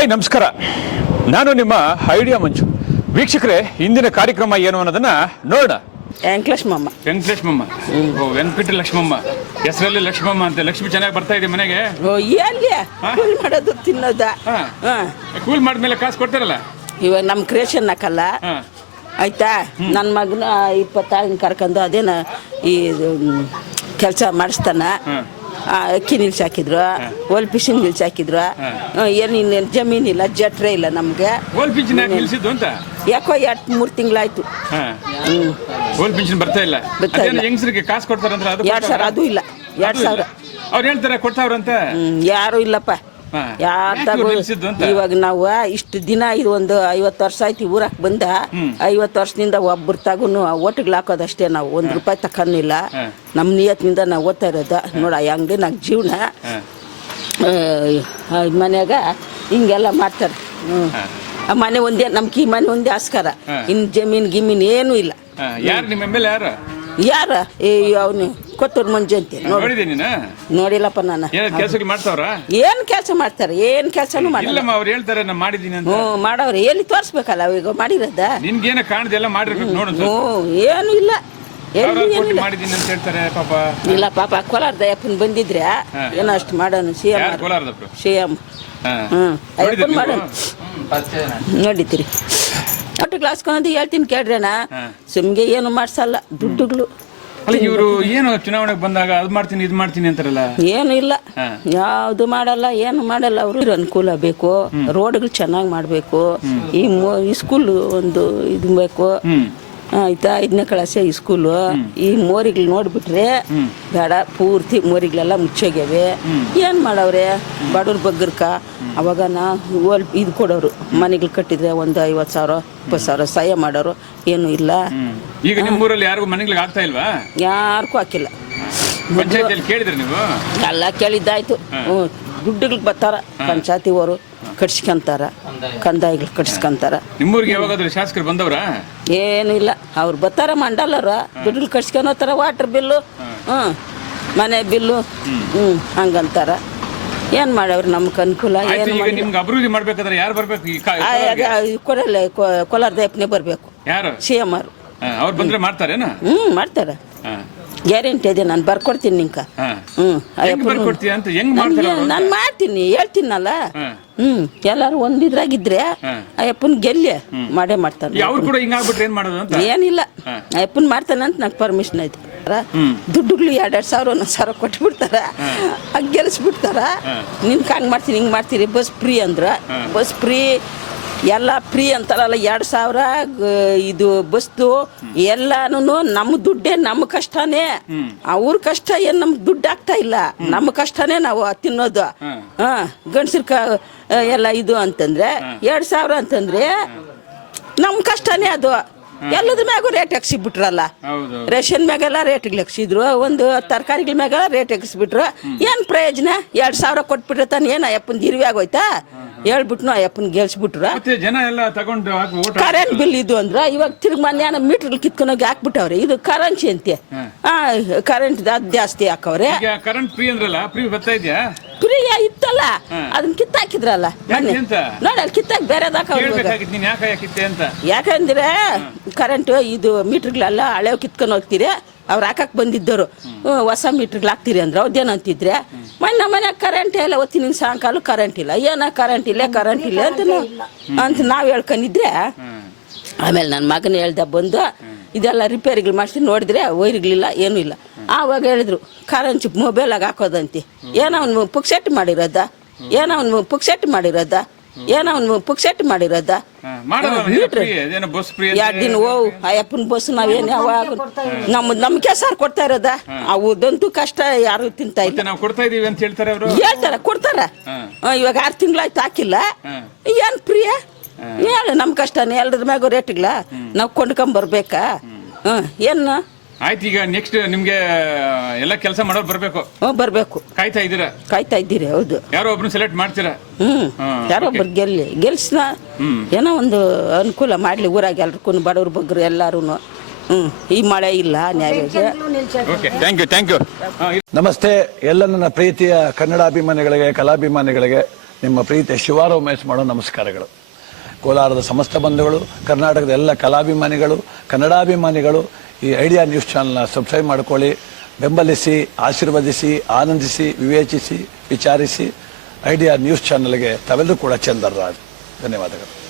Hi ನಮಸ್ಕಾರ, ನಾನು ನಿಮ್ಮ ಐಡಿಯಾ ಮಂಜು. ವೀಕ್ಷಕರೇ, ಇಂದಿನ ಕಾರ್ಯಕ್ರಮ ಏನು ಅನ್ನೋದನ್ನ ನೋಡೋಣ. ವೆಂಕಟೇಶ್ಮಮ್ಮ ವೆಂಕಟ ಲಕ್ಷ್ಮಮ್ಮ ಹೆಸರಲ್ಲಿ ಲಕ್ಷ್ಮಮ್ಮ ಅಂತ. ಲಕ್ಷ್ಮಿ ಚೆನ್ನಾಗಿ ಬರ್ತಾ ಇದೆ ಮನೆಗೆ. ಎಲ್ಲಿ ಕೂಲಿ ಮಾಡೋದು ತಿನ್ನೋದ ಕೂಲ್ ಮಾಡಿದ್ಮೇಲೆ ಕಾಸು ಕೊಡ್ತಾರಲ್ಲ. ಇವಾಗ ನಮ್ಮ ಕ್ರಿಯೇಷನ್ ಹಾಕಲ್ಲ ಆಯ್ತಾ. ನನ್ನ ಮಗನ 20 ಕರ್ಕೊಂಡು ಅದೇನ ಈ ಕೆಲಸ ಮಾಡಿಸ್ತಾನ. ಅಕ್ಕಿ ನಿಲ್ಸಿ ಹಾಕಿದ್ರು, ಓಲ್ ಫಿಶಿಂಗ್ ನಿಲ್ಸಿ ಹಾಕಿದ್ರು. ಏನು ಇನ್ನೇನು ಜಮೀನಿಲ್ಲ, ಜಟ್ರೆ ಇಲ್ಲ ನಮಗೆ. ಯಾಕೋ 2-3 ತಿಂಗಳಾಯ್ತು. ಓಲ್ ಪಿಂಚನ್ ಬರ್ತಾ ಇಲ್ಲ. ಹೆಂಗಸರಿಗೆ ಕಾಸು ಕೊಡ್ತಾರಂದ್ರೆ 2,000 ಅದು ಇಲ್ಲ. 2,000 ಅವ್ರು ಹೇಳ್ತಾರೆ ಕೊಡ್ತಾವ್ರಂತ. ಯಾರು ಇಲ್ಲಪ್ಪ, ಯಾರು ತಗೋ. ಇವಾಗ ನಾವು ಇಷ್ಟು ದಿನ ಇದು ಒಂದು 50 ವರ್ಷ ಆಯ್ತು ಊರಕ್ಕೆ ಬಂದ. 50 ವರ್ಷದಿಂದ ಒಬ್ಬರು ತಗೊಂಡು ಓಟಿಗೆ ಹಾಕೋದಷ್ಟೇ. ನಾವು ₹1 ತಕೊಂಡಿಲ್ಲ. ನಮ್ಮ ನಿಯತ್ನಿಂದ ನಾವು ಓದ್ತಾ ಇರೋದು. ನೋಡ ಅಂಗಡಿ ನಂಗೆ ಜೀವನ. ಮನ್ಯಾಗ ಹಿಂಗೆಲ್ಲ ಮಾಡ್ತಾರೆ. ಆ ಮನೆ ಒಂದೇ ನಮ್ಗೆ, ಈ ಮನೆ ಒಂದೇ ಆಸ್ಕಾರ. ಇನ್ನು ಜಮೀನು ಗಿಮೀನು ಏನೂ ಇಲ್ಲ. ಯಾರು ನಿಮ್ಮ ಎಮ್ ಎಲ್ ಎ? ಯಾರ ಅವನು ಕೊತ್ತೂರು ಮಂಜು ಅಂತ. ನೋಡಿಲ್ಲಪ್ಪ ನಾನು. ಏನ್ ಕೆಲಸ ಮಾಡ್ತಾರೆ? ಏನ್ ಕೆಲಸನೂ ಮಾಡಲ್ಲ. ಮಾಡವ್ರೆ ಎಲ್ಲಿ ತೋರ್ಸ್ಬೇಕಲ್ಲ ಈಗ ಮಾಡಿರೋದ. ಏನು ಇಲ್ಲ, ಇಲ್ಲ ಪಾಪ. ಕೋಲಾರದ ಅಪ್ಪನ್ ಬಂದಿದ್ರೆ ಏನೋ ಅಷ್ಟು ಮಾಡೋನು. ಸಿಎಂ ಅಯ್ಯಪ್ಪನ್ ಮಾಡೋನು ನೋಡಿತೀರಿ. ಒಟ್ಟು ಕ್ಲಾಸ್ಕೊಂಡು ಹೇಳ್ತೀನಿ ಕೇಳ್ರೇನ. ಸುಮ್ಗೆ ಏನು ಮಾಡ್ಸಲ್ಲ ದುಡ್ಡುಗಳು. ಇವರು ಏನು ಚುನಾವಣೆಗೆ ಬಂದಾಗ ಅದು ಮಾಡ್ತೀನಿ ಇದು ಮಾಡ್ತೀನಿ ಅಂತಾರಲ್ಲ. ಏನು ಇಲ್ಲ, ಯಾವುದು ಮಾಡಲ್ಲ, ಏನು ಮಾಡಲ್ಲ. ಅವರು ಅನುಕೂಲ ಬೇಕು, ರೋಡ್ಗಳು ಚೆನ್ನಾಗಿ ಮಾಡಬೇಕು. ಈ ಸ್ಕೂಲ್ ಒಂದು ಇದು ಬೇಕು ಆಯ್ತಾ. 5ನೇ ಕ್ಲಾಸೇ ಈ ಸ್ಕೂಲು. ಈ ಮೋರಿಗಳು ನೋಡ್ಬಿಟ್ರೆ ಬೇಡ, ಪೂರ್ತಿ ಮೋರಿಗಳೆಲ್ಲ ಮುಚ್ಚೋಗ್ಯವೆ. ಏನು ಮಾಡವ್ರೆ ಬಡವ್ರ ಬಗ್ಗರ್ಕ. ಅವಾಗ ಇದು ಕೊಡೋರು, ಮನೆಗಳು ಕಟ್ಟಿದ್ರೆ ಒಂದು 50,000 20,000 ಸಹಾಯ ಮಾಡೋರು. ಏನು ಇಲ್ಲ. ಈಗ ನಿಮ್ಮೂರಲ್ಲಿ ಯಾರಿಗೂ ಮನೆಗಳಿಗೆ ಆಗ್ತಾ ಇಲ್ವಾ? ಯಾರಿಗೂ ಹಾಕಿಲ್ಲ. ಕೇಳಿದ್ರೆ ನೀವು ಎಲ್ಲ ಕೇಳಿದ್ದಾಯ್ತು. ದುಡ್ಡುಗಳಿಗೆ ಬರ್ತಾರ ಪಂಚಾಯತಿ ಅವರು ಕಟ್ಸ್ಕೊಂತಾರ, ಕಂದಾಯಗಳು ಕಟ್ಸ್ಕೊಂತಾರ. ನಿಮ್ಮೂರಿಗೆ ಯಾವಾಗಾದ್ರೂ ಶಾಸಕರು ಬಂದವ್ರ? ಏನು ಇಲ್ಲ, ಅವ್ರು ಬರ್ತಾರ ಮಂಡಲರ ದುಡ್ಡು ಕಟ್ಸ್ಕೊಂಡು ಹೋಗ್ತಾರ. ವಾಟರ್ ಬಿಲ್ಲು, ಮನೆ ಬಿಲ್ಲು, ಹಂಗಂತಾರ. ಏನು ಮಾಡವ್ರು ನಮ್ಗೆ ಅನುಕೂಲ. ಏನು ಅಭಿವೃದ್ಧಿ ಮಾಡ್ಬೇಕಾದ್ರೆ ಯಾರು ಬರ್ಬೇಕು? ಕೊಡಲ್ಲ, ಕೋಲಾರದ ಅಪ್ಪನೇ ಬರಬೇಕು. ಯಾರು? CM ಅವರು. ಅವ್ರು ಬಂದ್ರೆ ಮಾಡ್ತಾರೇನ? ಮಾಡ್ತಾರೆ, ಗ್ಯಾರಂಟಿ ಇದೆ. ನಾನು ಬರ್ಕೊಡ್ತೀನಿ ನಿಂಕ. ನಾನು ಮಾಡ್ತೀನಿ, ಹೇಳ್ತೀನಲ್ಲ. ಎಲ್ಲಾರು ಒಂದಿದ್ರಾಗಿದ್ರೆ ಅಯ್ಯಪ್ಪನ್ ಗೆಲ್ಲಿ ಮಾಡೇ ಮಾಡ್ತಾನೆ. ಏನಿಲ್ಲ, ಅಯ್ಯಪ್ಪನ್ ಮಾಡ್ತಾನಂತ ನಂಗೆ ಪರ್ಮಿಷನ್ ಐತೆ. ದುಡ್ಡುಗಳು 2,000 1,000 ಕೊಟ್ಬಿಡ್ತಾರ, ಗೆಲ್ಸ್ಬಿಡ್ತಾರ. ನಿನ್ಗೆ ಹಂಗೆ ಮಾಡ್ತೀನಿ ಹಿಂಗೆ ಮಾಡ್ತೀರಿ. ಬಸ್ ಫ್ರೀ ಅಂದ್ರ ಬಸ್ ಫ್ರೀ ಎಲ್ಲ ಫ್ರೀ ಅಂತಾರಲ್ಲ. 2,000 ಇದು ಬಸ್ದು ಎಲ್ಲಾನು ನಮ್ಮ ದುಡ್ಡೇ, ನಮ್ಮ ಕಷ್ಟನೇ. ಅವ್ರ ಕಷ್ಟ ಏನು ನಮ್ಗೆ ದುಡ್ಡು ಆಗ್ತಾ ಇಲ್ಲ. ನಮ್ಮ ಕಷ್ಟನೇ ನಾವು ತಿನ್ನೋದು. ಗಂಡಸ್ರ ಎಲ್ಲ ಇದು ಅಂತಂದ್ರೆ 2,000 ಅಂತಂದ್ರೆ ನಮ್ಮ ಕಷ್ಟನೇ ಅದು. ಎಲ್ಲದ್ರ ಮ್ಯಾಗೂ ರೇಟ್ ಹಾಕ್ಸಿಬಿಟ್ರಲ್ಲ. ರೇಷನ್ ಮ್ಯಾಗೆಲ್ಲ ರೇಟ್ ಹಾಕ್ಸಿದ್ರು, ಒಂದು ತರಕಾರಿಗಳ ಮ್ಯಾಗೆಲ್ಲ ರೇಟ್ ಹಾಕ್ಸಿಬಿಟ್ರು. ಏನು ಪ್ರಯೋಜನ? 2,000 ಕೊಟ್ಬಿಟ್ರೆ ತಾನು ಏನು ಅಯ್ಯಪ್ಪನ ಇರುವೆ ಆಗೋಯ್ತಾ? ಹೇಳ್ಬಿಟ್ನು ಅಯ್ಯಪ್ಪನ ಗೆಲ್ಸ್ಬಿಟ್ರು. ಜನ ಎಲ್ಲ ತಗೊಂಡು ಕರೆಂಟ್ ಬಿಲ್ ಇದು ಅಂದ್ರೆ ಇವಾಗ ತಿರ್ಗಿ ಮನೆ ಮೀಟರ್ ಕಿತ್ಕೊಂಡೋಗಿ ಹಾಕ್ಬಿಟ್ಟವ್ರೆ. ಇದು ಕರೆನ್ಸಿ ಅಂತೆ. ಕರೆಂಟ್ ಅದು ಜಾಸ್ತಿ ಹಾಕವ್ರೆ. ಕರೆಂಟ್ ಫ್ರೀ ಅಂದ್ರಲ್ಲ, ಫ್ರೀ ಬರ್ತಾ ಇದೆಯಾ? ಫ್ರೀ ಇತ್ತಲ್ಲ, ಅದನ್ನ ಕಿತ್ತಾಕಿದ್ರಲ್ಲ. ನೋಡಿ ಅಲ್ಲಿ ಕಿತ್ತಾಕಿ ಯಾಕಂದ್ರೆ ಕರೆಂಟ್ ಇದು ಮೀಟರ್ಗಳೆಲ್ಲ ಹಳೆವ್ ಕಿತ್ಕೊಂಡು ಹೋಗ್ತೀರಿ. ಅವ್ರು ಹಾಕಕ್ ಬಂದಿದ್ದವರು ಹೊಸ ಮೀಟರ್ಗಳು ಹಾಕ್ತೀರಿ ಅಂದ್ರೆ ಅವ್ರದ್ದೇನಂತಿದ್ರೆ ಮೊನ್ನೆ ಮನೆಯಾಗ ಕರೆಂಟ್ ಎಲ್ಲ ಹೊತ್ತಿನ ಸಾಯಂಕಾಲ ಕರೆಂಟ್ ಇಲ್ಲ. ಏನ ಕರೆಂಟ್ ಇಲ್ಲ ಅಂತ ನಾವು ಹೇಳ್ಕೊಂಡಿದ್ರೆ, ಆಮೇಲೆ ನನ್ನ ಮಗನ ಹೇಳ್ದ ಬಂದು ಇದೆಲ್ಲ ರಿಪೇರಿಗಳು ಮಾಡಿಸಿ ನೋಡಿದ್ರೆ ವೈರ್ಗಳಿಲ್ಲ, ಏನೂ ಇಲ್ಲ. ಆವಾಗ ಹೇಳಿದ್ರು ಕರೆಂಟ್ ಮೊಬೈಲಾಗ ಹಾಕೋದಂತೆ. ಏನೋ ಅವ್ನು ಪುಕ್ಸೆಟ್ ಮಾಡಿರೋದ, ಏನೋ ಅವ್ನು ಪುಕ್ಸೆಟ್ ಮಾಡಿರೋದ, ಏನೋ ಅವ್ನು ಪುಕ್ಸೆಟ್ ಮಾಡಿರೋದ. 2 ದಿನ ಹೋವು ಅಯ್ಯಪ್ಪನ ಬಸ್ ನಾವೇನು ಯಾವಾಗ ನಮ್ಮ ಕೆಸಾರು ಕೊಡ್ತಾ ಇರೋದ. ಅವುದಂತೂ ಕಷ್ಟ ಯಾರು ತಿಂತಾ ಇಲ್ಲ. ಹೇಳ್ತಾರ ಕೊಡ್ತಾರ. ಇವಾಗ 6 ತಿಂಗಳಾಯ್ತು ಹಾಕಿಲ್ಲ. ಏನು ಪ್ರಿಯ ಹೇಳು, ನಮ್ಮ ಕಷ್ಟನೇ. ಎಲ್ಲರ ಮ್ಯಾಗೂ ರೇಟ್ಗಳ ನಾವು ಕೊಂಡ್ಕೊಂಬರ್ಬೇಕಾ? ಏನು ಆಯ್ತು. ಈಗ ನೆಕ್ಸ್ಟ್ ನಿಮ್ಗೆ ಎಲ್ಲ ಕೆಲಸ ಮಾಡೋರು ಬರ್ಬೇಕು. ಬರ್ಬೇಕು. ಕಾಯ್ತಾ ಇದ್ದೀರಿ. ಹೌದು, ಯಾರೋ ಒಬ್ರು ಸೆಲೆಕ್ಟ್ ಮಾಡ್ತೀರಾ? ಯಾರೊಬ್ಬರು ಗೆಲ್ಸ್ನ ಏನೋ ಒಂದು ಅನುಕೂಲ ಮಾಡ್ಲಿ ಊರಾಗ ಎಲ್ರಿಗೂ, ಬಡವ್ರ ಬಗ್ಗರು ಎಲ್ಲಾರು. ಈ ಮಳೆ ಇಲ್ಲ ನ್ಯಾಯಕ್ಕೆ. Thank you. ನಮಸ್ತೆ ಎಲ್ಲ ನನ್ನ ಪ್ರೀತಿಯ ಕನ್ನಡಾಭಿಮಾನಿಗಳಿಗೆ, ಕಲಾಭಿಮಾನಿಗಳಿಗೆ. ನಿಮ್ಮ ಪ್ರೀತಿಯ ಶಿವಾರಾವ್ ಉಮೇಶ್ ಮಾಡೋ ನಮಸ್ಕಾರಗಳು. ಕೋಲಾರದ ಸಮಸ್ತ ಬಂಧುಗಳು, ಕರ್ನಾಟಕದ ಎಲ್ಲ ಕಲಾಭಿಮಾನಿಗಳು, ಕನ್ನಡಾಭಿಮಾನಿಗಳು ಈ ಐಡಿಯಾ ನ್ಯೂಸ್ ಚಾನಲ್ನ ಸಬ್ಸ್ಕ್ರೈಬ್ ಮಾಡ್ಕೊಳ್ಳಿ, ಬೆಂಬಲಿಸಿ, ಆಶೀರ್ವದಿಸಿ, ಆನಂದಿಸಿ, ವಿವೇಚಿಸಿ, ವಿಚಾರಿಸಿ. ಐಡಿಯಾ ನ್ಯೂಸ್ ಚಾನಲ್ಗೆ ತಾವೆಲ್ಲರೂ ಕೂಡ ಚಂದರ್ರಾಜ್. ಧನ್ಯವಾದಗಳು.